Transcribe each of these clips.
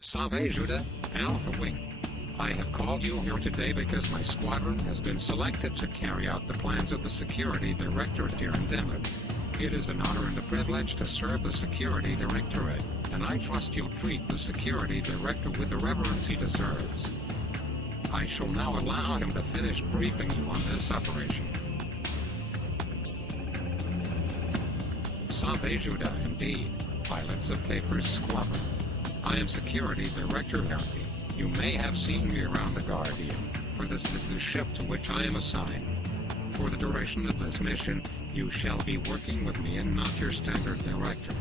Salve Judah, Alpha Wing. I have called you here today because my squadron has been selected to carry out the plans of the Security Directorate here in Denver. It is an honor and a privilege to serve the Security Directorate, and I trust you'll treat the Security Director with the reverence he deserves. I shall now allow him to finish briefing you on this operation. Salve Judah, indeed, pilots of K1st Squadron. I am Security Director Harry. You may have seen me around the Guardian, for this is the ship to which I am assigned. For the duration of this mission, you shall be working with me and not your standard director.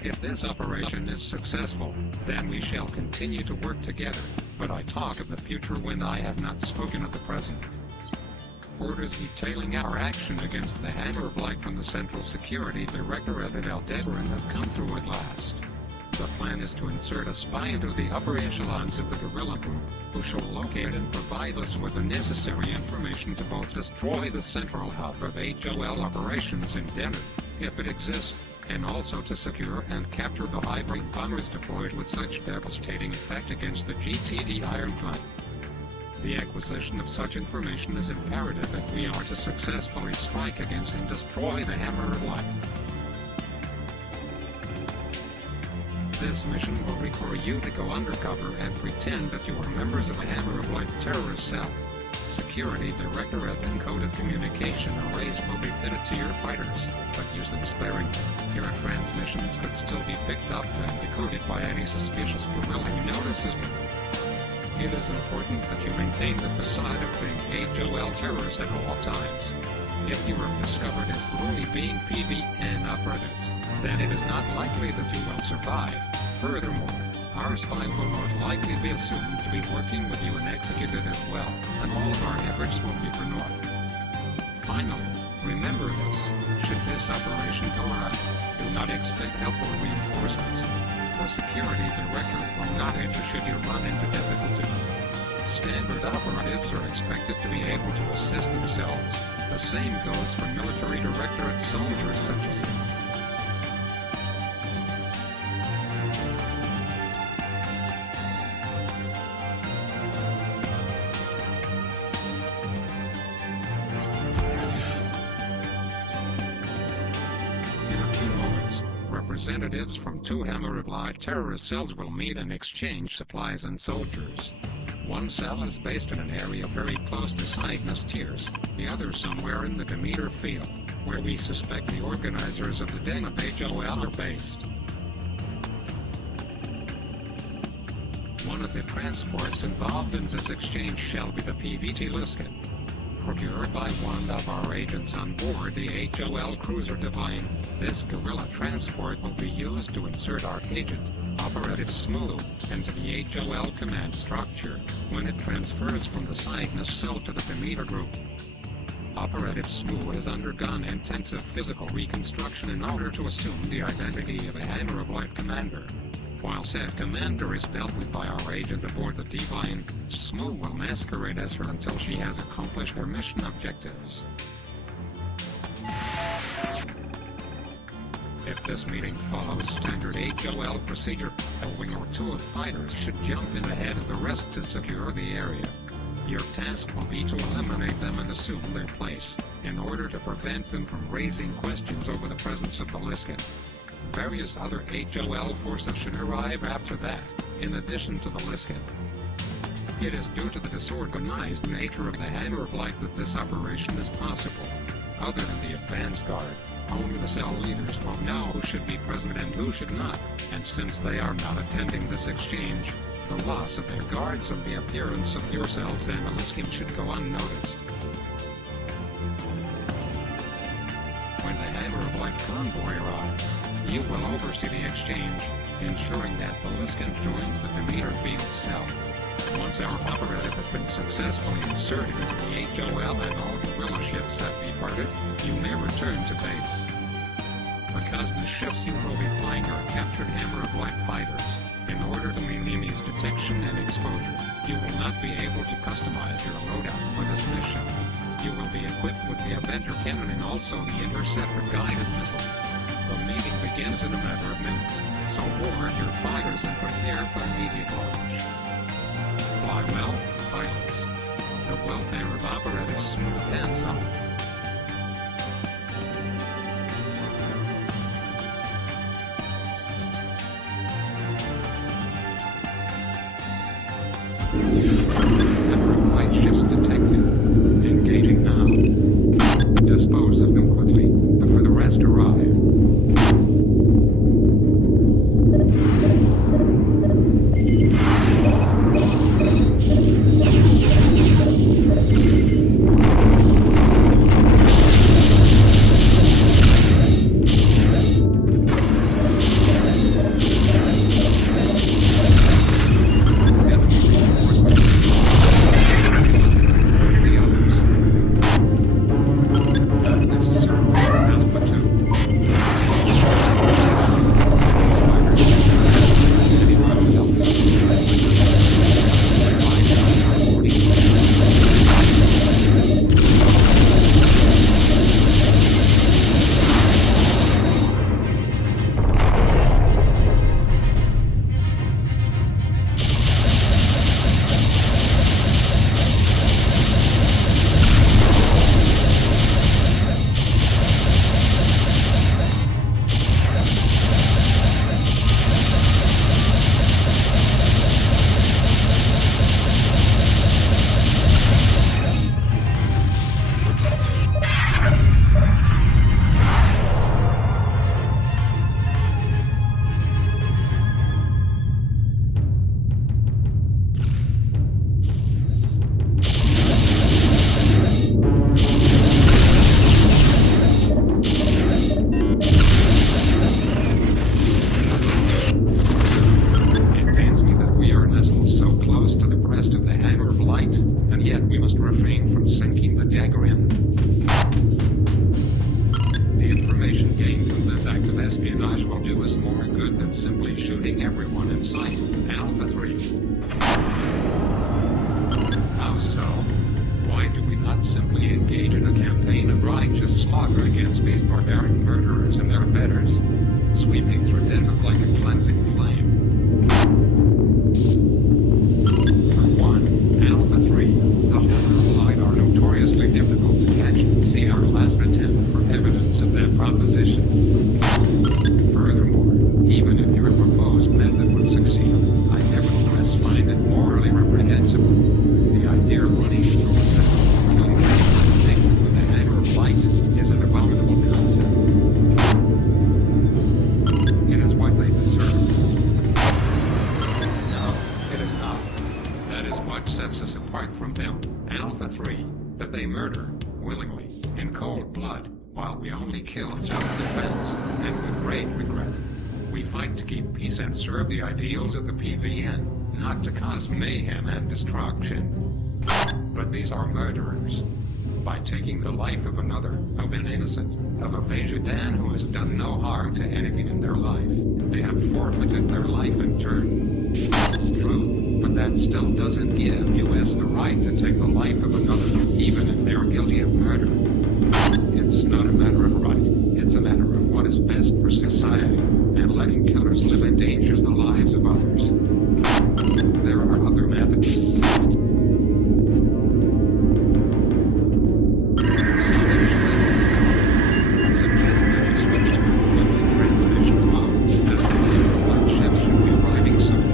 If this operation is successful, then we shall continue to work together, but I talk of the future when I have not spoken of the present. Orders detailing our action against the Hammer of Light from the Central Security Directorate at Aldebaran have come through at last. The plan is to insert a spy into the upper echelons of the guerrilla group, who shall locate and provide us with the necessary information to both destroy the central hub of HOL operations in Denver, if it exists, and also to secure and capture the hybrid bombers deployed with such devastating effect against the GTD Ironclad. The acquisition of such information is imperative if we are to successfully strike against and destroy the Hammer of Light. This mission will require you to go undercover and pretend that you are members of a Hammer of Light terrorist cell. Security Directorate encoded communication arrays will be fitted to your fighters, but use them sparingly. Your transmissions could still be picked up and decoded by any suspicious guerrilla who notices them. It is important that you maintain the facade of being HOL terrorists at all times. If you are discovered as only being PVN operatives, then it is not likely that you will survive. Furthermore, our spy will most likely be assumed to be working with you and executed as well, and all of our efforts will be for naught. Finally, remember this: should this operation go right, do not expect help or reinforcements. The Security Director will not aid you should you run into difficulties. Standard operatives are expected to be able to assist themselves. The same goes for military directorate soldiers such as you. Representatives from two Hammer of Light terrorist cells will meet and exchange supplies and soldiers. One cell is based in an area very close to Cygnus Tiers, the other somewhere in the Demeter field, where we suspect the organizers of the Den of HOL are based. One of the transports involved in this exchange shall be the PVT Luskin, procured by one of our agents on board the HOL cruiser Divine. This guerrilla transport will be used to insert our agent, Operative Smooth, into the HOL command structure, when it transfers from the Cygnus cell to the Demeter group. Operative Smooth has undergone intensive physical reconstruction in order to assume the identity of a Hammer of Light commander. While said commander is dealt with by our agent aboard the Divine, Smooth will masquerade as her until she has accomplished her mission objectives. If this meeting follows standard HOL procedure, a wing or two of fighters should jump in ahead of the rest to secure the area. Your task will be to eliminate them and assume their place, in order to prevent them from raising questions over the presence of the Luskin. Various other HOL forces should arrive after that, in addition to the Luskin. It is due to the disorganized nature of the Hammer of Light that this operation is possible. Other than the advance guard, only the cell leaders will know who should be present and who should not, and since they are not attending this exchange, the loss of their guards and the appearance of yourselves and the Luskin should go unnoticed. When the Hammer of Light convoy arrives, you will oversee the exchange, ensuring that the Luskin joins the Demeter field cell. Once our operative has been successfully inserted into the HOL and all guerrilla ships have departed, you may return to base. Because the ships you will be flying are captured Hammer of Light fighters, in order to minimize detection and exposure, you will not be able to customize your loadout for this mission. You will be equipped with the Avenger cannon and also the Interceptor guided missile. The meeting begins in a matter of minutes, so board your fighters and prepare for immediate launch. Fly well, pilots. The welfare of operatives smooth hands on. Number of light ships detected. Engaging now. Dispose of them quickly, before the rest arrive. Espionage will do us more good than simply shooting everyone in sight. Alpha 3. How so? Why do we not simply engage in a campaign of righteous slaughter against these barbaric murderers and their betters, sweeping through Denver like a cleansing flame? For one, Alpha 3, the Hammer Light are notoriously difficult to catch. See our last attempt for evidence of that proposition. Furthermore, even if your proposed method would succeed, I nevertheless find it morally reprehensible. The idea of running through a system and killing anyone connected with a hammer of light is an abominable concept. It is what they deserve. No, it is not. That is what sets us apart from them, Alpha 3, that they murder, willingly, in cold blood, while we only kill in self-defense, and with great regret. We fight to keep peace and serve the ideals of the PVN, not to cause mayhem and destruction. But these are murderers. By taking the life of another, of an innocent, of a Vejudan who has done no harm to anything in their life, they have forfeited their life in turn. True, but that still doesn't give us the right to take the life of another, even if they are guilty of murder. It's not a matter of right, it's a matter of what is best for society, and letting killers live endangers the lives of others. There are other methods. I suggest that you switch to built-in transmissions mode, as the Hammer ships should be arriving soon.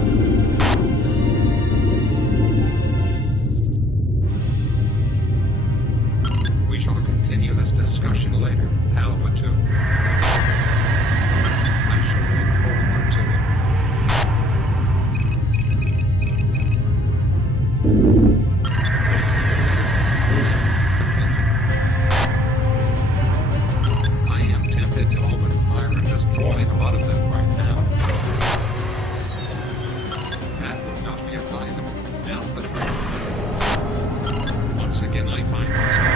We shall continue this discussion later, Alpha 2. I shall look forward to it. I am tempted to open fire and destroy a lot of them right now. That would not be advisable, Alpha 3. Once again I find myself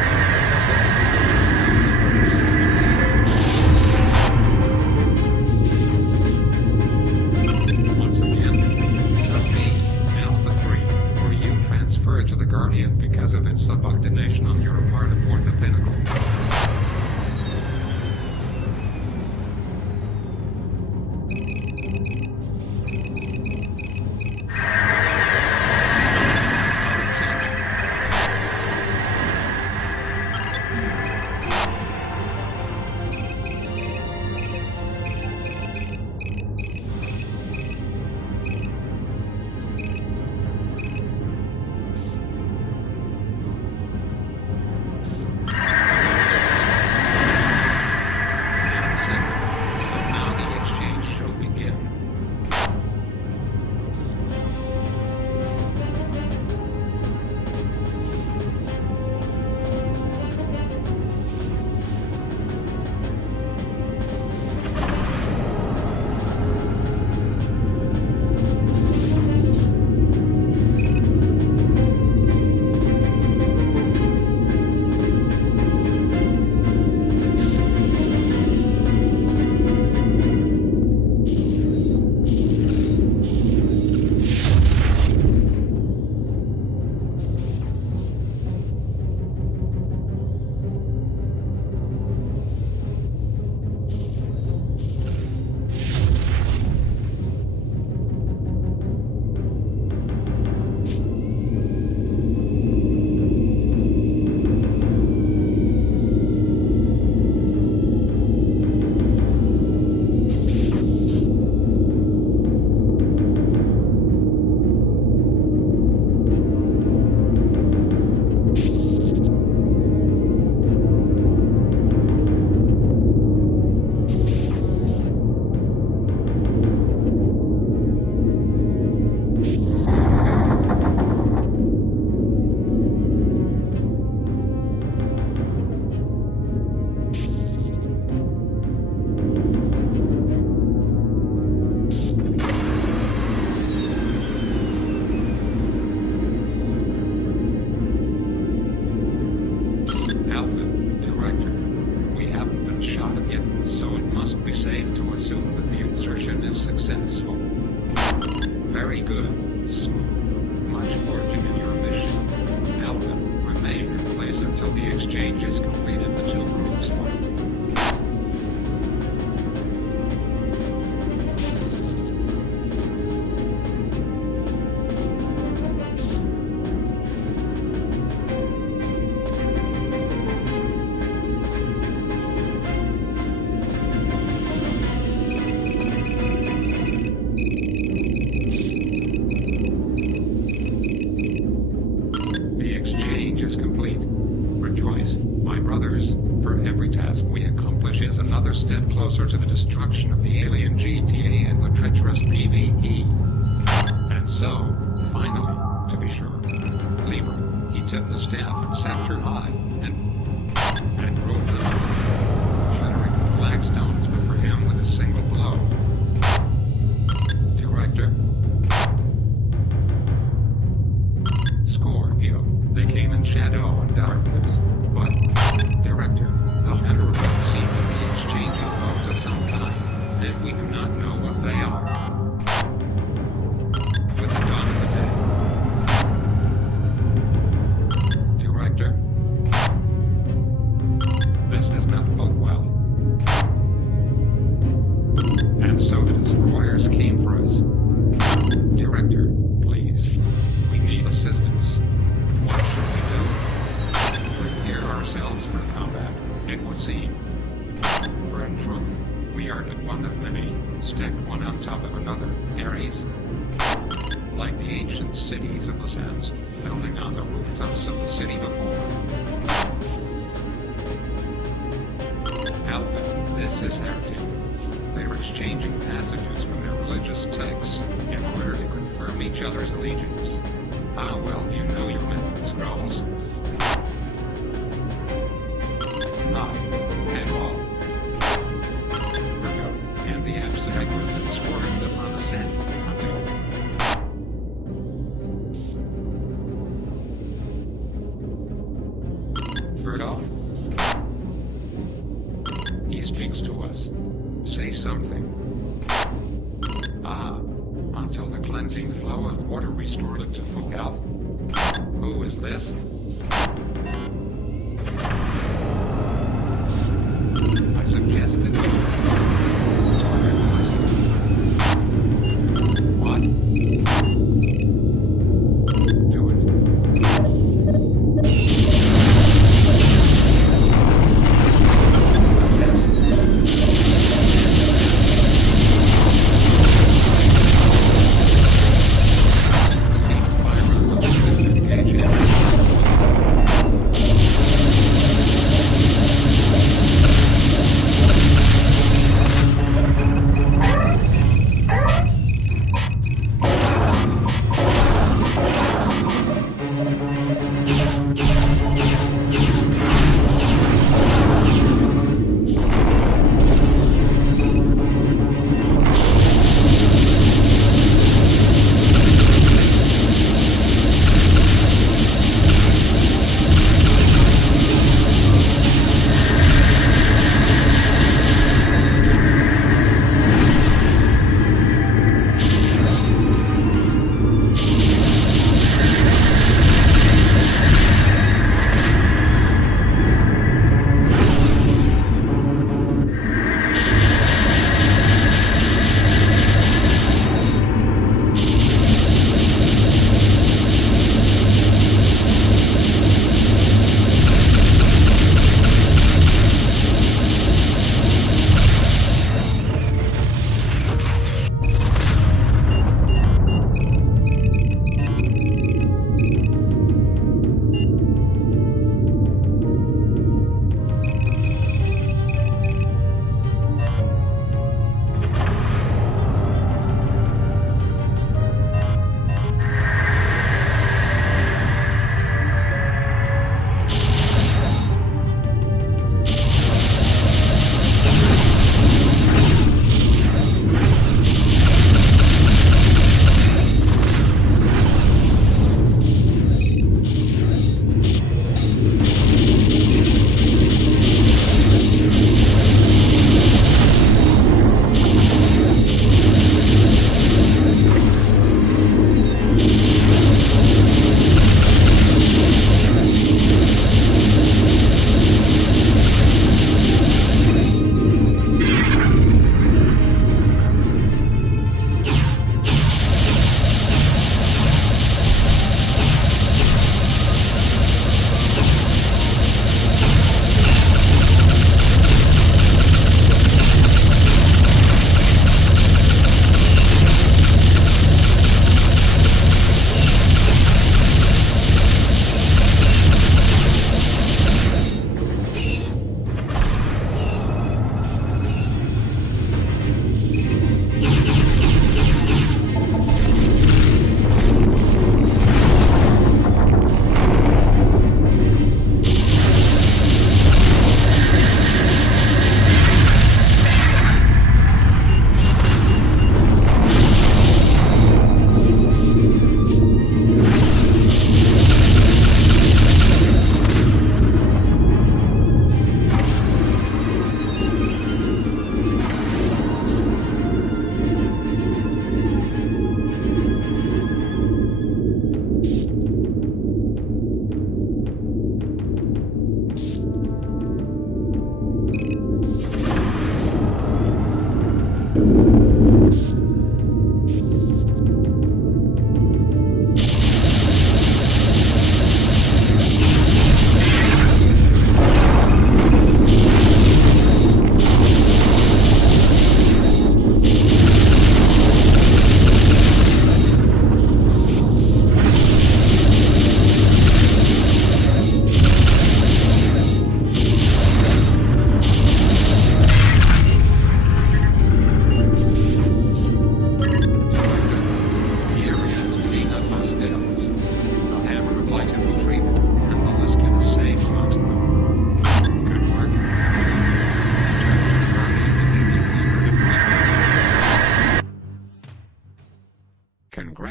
Alpha, Director. We haven't been shot at yet, so it must be safe to assume that the insertion is successful. Very good, Smooth. Much fortune in your mission. Alpha, remain in place until the exchange is complete and the two groups form. Is complete. Rejoice, my brothers, for every task we accomplish is another step closer to the destruction of the alien GTA and the treacherous PvE. And so, finally, to be sure, Lieber, he took the staff and Sector High, and drove them out, shattering the flagstones before him with a single blow. Director? Scorpio. They came in shadow and darkness, but, Director, the Henriques seem to be exchanging codes of some kind, and we do not know what they are. With the dawn of the day. Director? This does not bode well. And so the destroyers came for us. Director, please. We need assistance. What should we do? Prepare ourselves for combat, it would seem. For in truth, we are but one of many, stacked one on top of another, Ares. Like the ancient cities of the sands, building on the rooftops of the city before. Alpha, this is their team. They are exchanging passages from their religious texts in order to confirm each other's allegiance. How well do you know your method, Scrolls? Not at all. Virgo and the Abside group had swarmed upon the sand until... Virgo? He speaks to us. Say something. Ah. Until the cleansing flow of water restored it to full health. Who is this? I suggest that you target myself. What? Do it. Ceasefire.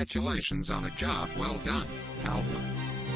Congratulations on a job well done, Alpha.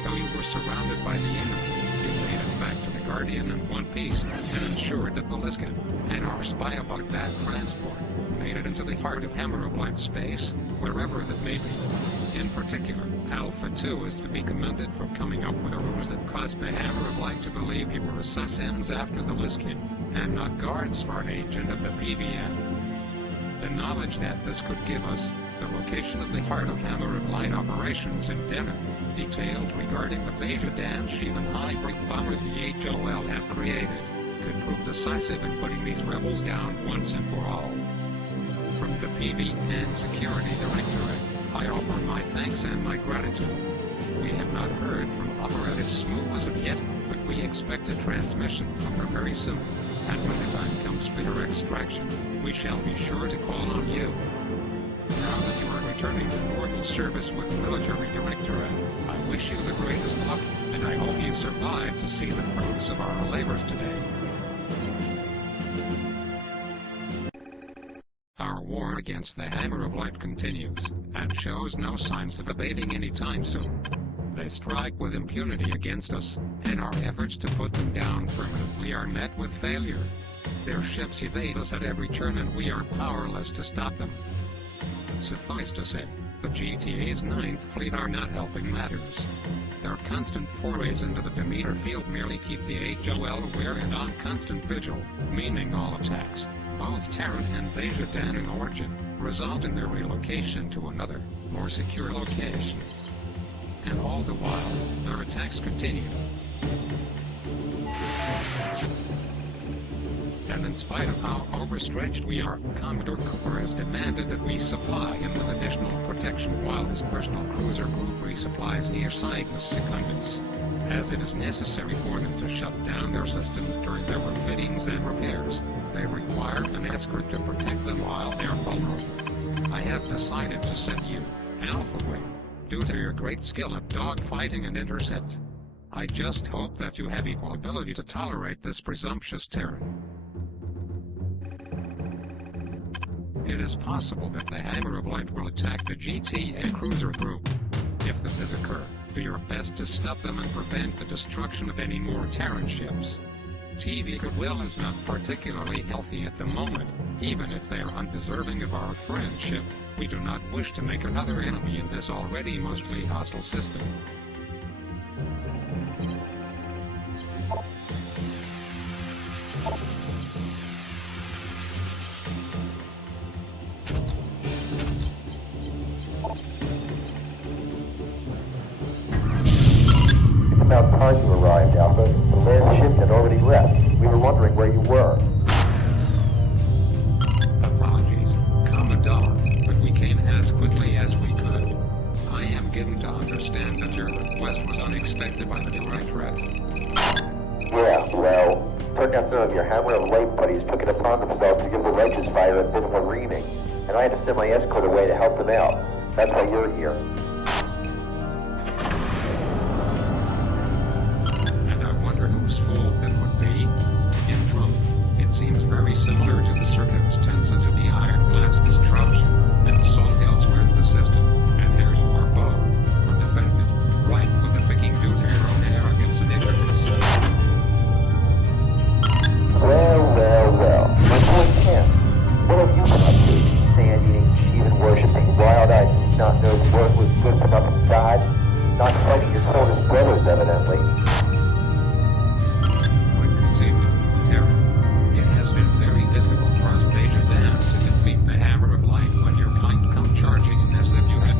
Though you were surrounded by the enemy, you made it back to the Guardian in one piece, and ensured that the Liskin, and our spy about that transport, made it into the heart of Hammer of Light space, wherever that may be. In particular, Alpha 2 is to be commended for coming up with a ruse that caused the Hammer of Light to believe you were assassins after the Liskin, and not guards for an agent of the PVN. The knowledge that this could give us, the location of the heart of Hammer of Light operations in Denham, details regarding the Vajadan Shivan hybrid bombers the HOL have created, could prove decisive in putting these rebels down once and for all. From the PVN Security Directorate, I offer my thanks and my gratitude. We have not heard from Operative Smooth as of yet, but we expect a transmission from her very soon, and when the time comes for your extraction, we shall be sure to call on you. Now that you are returning to normal service with the Military Directorate, I wish you the greatest luck, and I hope you survive to see the fruits of our labors today. Our war against the Hammer of Light continues, and shows no signs of abating anytime soon. They strike with impunity against us, and our efforts to put them down permanently are met with failure. Their ships evade us at every turn and we are powerless to stop them. Suffice to say, the GTA's 9th Fleet are not helping matters. Their constant forays into the Demeter field merely keep the HOL aware and on constant vigil, meaning all attacks, both Terran and Vajadan in origin, result in their relocation to another, more secure location. And all the while, their attacks continue. And in spite of how overstretched we are, Commodore Cooper has demanded that we supply him with additional protection while his personal cruiser group resupplies near Cygnus Secundus, as it is necessary for them to shut down their systems during their refittings and repairs. They require an escort to protect them while they're vulnerable. I have decided to send you, Alpha Wing, due to your great skill at dogfighting and intercept. I just hope that you have equal ability to tolerate this presumptuous Terran. It is possible that the Hammer of Light will attack the GTA cruiser group. If this does occur, do your best to stop them and prevent the destruction of any more Terran ships. TV goodwill is not particularly healthy at the moment, even if they are undeserving of our friendship. We do not wish to make another enemy in this already mostly hostile system. It's about time you arrived, Alpha. The last ship had already left. We were wondering where you were. Apologies, Commodore, but we came as quickly as we could. I am given to understand that your request was unexpected by the Directorate. Yeah, well, turned out some of your Hammer of Light buddies took it upon themselves to give the Righteous Fire a bit of a reaming, and I had to send my escort away to help them out. That's why you're here. And I wonder whose fault it would be. In truth, it seems very similar to the circumstances of the Iron Glass destruction and assault elsewhere in the system, and here you are both, undefended, ripe for the picking due to your own arrogance and ignorance. Well. My boy Tim, what have you been up to? Sand-eating, Shivan-worshipping, wild-eyed, snot-nosed worthless good-for-nothing god? Not fighting your coldest brothers, evidently. Quite conceivable, Terra. It has been very difficult for us Vajadans to defeat the Hammer of Light when your kind come charging in as if you had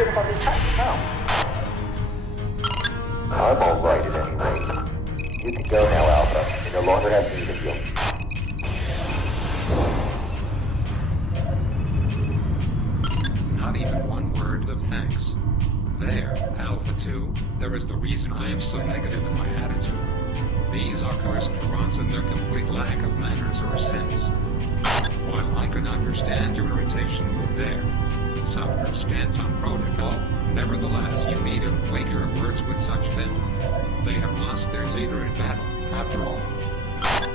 heard about the attack now? I'm all right at any rate. You can go now, Alpha. You no longer have need of you. Not even one word of thanks. There, Alpha 2, there is the reason I am so negative in my attitude. These are cursed Turons and their complete lack of manners or sense. While I can understand your irritation with their softer stance on protocol, nevertheless you needn't weight your words with such venom. They have lost their leader in battle, after all.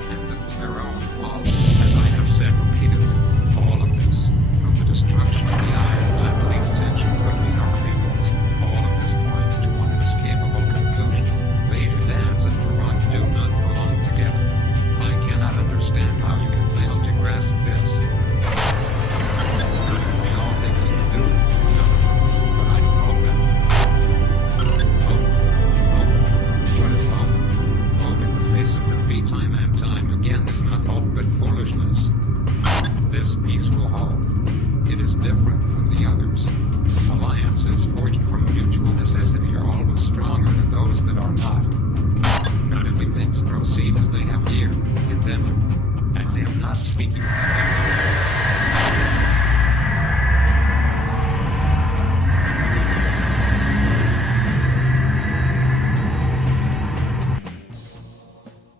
And it was their own fault, as I have said repeatedly. All of this, from the destruction of the Iron and these tensions between our peoples, all of this points to one inescapable conclusion. Vajadans and Turon do not belong together. I cannot understand how you can fail to grasp this. We all think that you do, but I don't know that. What is hope? Hope in the face of defeat time and time again is not hope but foolishness. This peaceful hope, it is different from the others. Alliances forged from mutual necessity are always stronger than those that are not. Not if events proceed as they have here, in Denmark. And I am not speaking of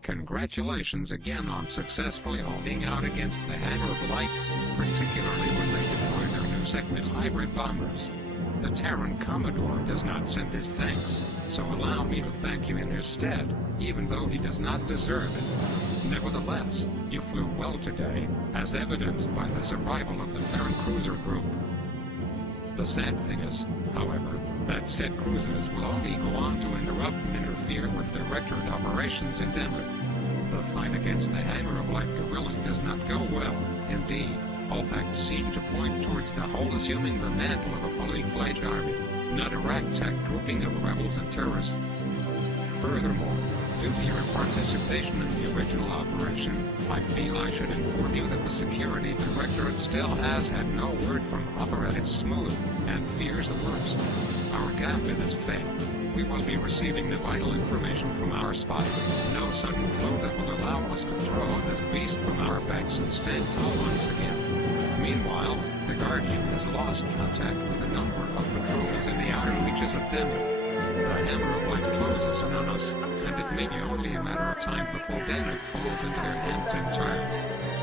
Congratulations again on successfully holding out against the Hammer of Light, particularly when they deploy their new segment hybrid bombers. The Terran Commodore does not send his thanks, so allow me to thank you in his stead, even though he does not deserve it. Nevertheless, you flew well today, as evidenced by the survival of the Terran cruiser group. The sad thing is, however, that said cruisers will only go on to interrupt and interfere with directorate operations in Denmark. The fight against the Hammer of Light guerrillas does not go well, indeed. All facts seem to point towards the whole assuming the mantle of a fully fledged army, not a ragtag grouping of rebels and terrorists. Furthermore, due to your participation in the original operation, I feel I should inform you that the Security Directorate still has had no word from Operative Smooth, and fears the worst. Our gambit has failed. We will be receiving the vital information from our spy. No sudden clue that will allow us to throw this beast from our backs and stand tall once again. Meanwhile, the Guardian has lost contact with a number of patrols in the outer reaches of Denmark. The Hammer of Light closes in on us, and it may be only a matter of time before Denmark falls into their hands entirely.